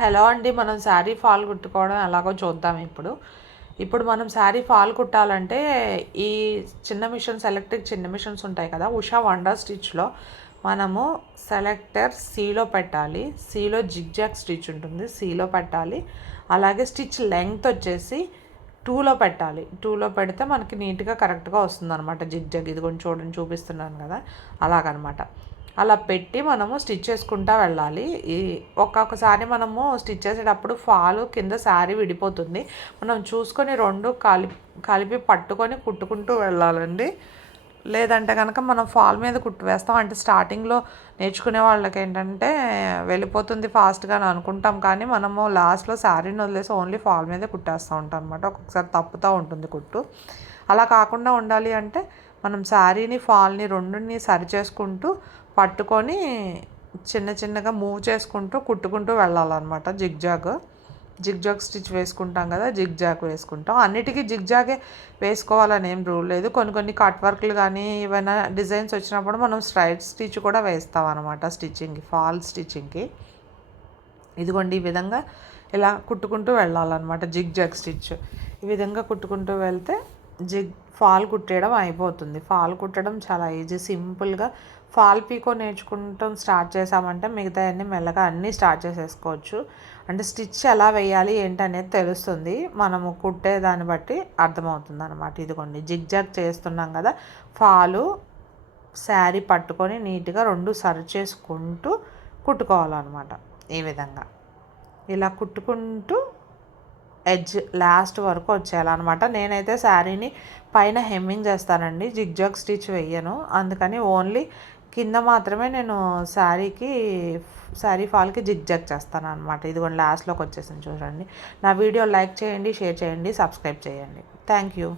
Hello అండి, మనం sari fall కుట్టుకోవడం ఎలాగో చూద్దాం. ఇప్పుడు మనం శారీ ఫాల్ కుట్టాలంటే ఈ చిన్న మిషన్స్, ఎలక్ట్రిక్ చిన్న మిషన్స్ ఉంటాయి కదా, ఉషా వండర్ స్టిచ్లో మనము సెలెక్టర్ సీలో పెట్టాలి. సీలో జిగ్జాగ్ స్టిచ్ ఉంటుంది, సీలో పెట్టాలి. అలాగే స్టిచ్ లెంగ్త్ వచ్చేసి టూలో పెట్టాలి. టూలో పెడితే మనకి నీట్గా కరెక్ట్గా వస్తుంది అనమాట. జిగ్జాగ్ ఇది కొంచెం చూడండి, చూపిస్తున్నాను కదా, అలాగనమాట. అలా పెట్టి మనము స్టిచ్ చేసుకుంటూ వెళ్ళాలి. ఒక్కొక్కసారి మనము స్టిచ్ చేసేటప్పుడు ఫాలు కింద శారీ విడిపోతుంది. మనం చూసుకొని రెండు కలిపి పట్టుకొని కుట్టుకుంటూ వెళ్ళాలండి. లేదంటే కనుక మనం ఫాల్ మీద కుట్టు వేస్తాం. అంటే స్టార్టింగ్లో నేర్చుకునే వాళ్ళకి ఏంటంటే వెళ్ళిపోతుంది ఫాస్ట్గా అని అనుకుంటాం, కానీ మనము లాస్ట్లో శారీని వదిలేసి ఓన్లీ ఫాల్ మీదే కుట్టేస్తూ ఉంటాం అనమాట. ఒక్కొక్కసారి తప్పుతూ ఉంటుంది కుట్టు. అలా కాకుండా ఉండాలి అంటే మనం శారీని, ఫాల్ని రెండుని సరి చేసుకుంటూ పట్టుకొని చిన్న చిన్నగా మూవ్ చేసుకుంటూ కుట్టుకుంటూ వెళ్ళాలన్నమాట. జిగ్జాగ్ స్టిచ్ వేసుకుంటాం కదా, జిగ్జాగ్ వేసుకుంటాం. అన్నిటికీ జిగ్జాగే వేసుకోవాలని ఏం రూల్ లేదు. కొన్ని కట్ వర్క్లు కానీ ఏమైనా డిజైన్స్ వచ్చినప్పుడు మనం స్ట్రైట్ స్టిచ్ కూడా వేస్తాం అనమాట స్టిచ్చింగ్కి, ఫాల్ స్టిచ్చింగ్కి. ఇదిగోండి, ఈ విధంగా ఇలా కుట్టుకుంటూ వెళ్ళాలన్నమాట. జిగ్జాగ్ స్టిచ్ ఈ విధంగా కుట్టుకుంటూ వెళ్తే ఫాల్ కుట్టేయడం అయిపోతుంది. ఫాల్ కుట్టడం చాలా ఈజీ, సింపుల్గా. ఫాల్ పీకో నేర్చుకుంటాం స్టార్ట్ చేసామంటే మిగతా అన్నీ మెల్లగా అన్నీ స్టార్ట్ చేసేసుకోవచ్చు. అంటే స్టిచ్ ఎలా వేయాలి ఏంటనేది తెలుస్తుంది, మనము కుట్టే దాన్ని బట్టి అర్థమవుతుంది అనమాట. ఇదిగోండి, జిగ్జాగ్ చేస్తున్నాం కదా, ఫాలు శారీ పట్టుకొని నీట్గా రెండు సరి చేసుకుంటూ కుట్టుకోవాలన్నమాట. ఈ విధంగా ఇలా కుట్టుకుంటూ ఎడ్జ్ లాస్ట్ వరకు వచ్చేయాలన్నమాట. నేనైతే శారీని పైన హెమ్మింగ్ చేస్తానండి, జిగ్జాగ్ స్టిచ్ వేయను. అందుకని ఓన్లీ కింద మాత్రమే నేను శారీ ఫాల్కి జిగ్జాగ్ చేస్తాను అనమాట. ఇదిగోండి, లాస్ట్లోకి వచ్చేసింది చూడండి. నా వీడియో లైక్ చేయండి, షేర్ చేయండి, సబ్స్క్రైబ్ చేయండి. Thank you.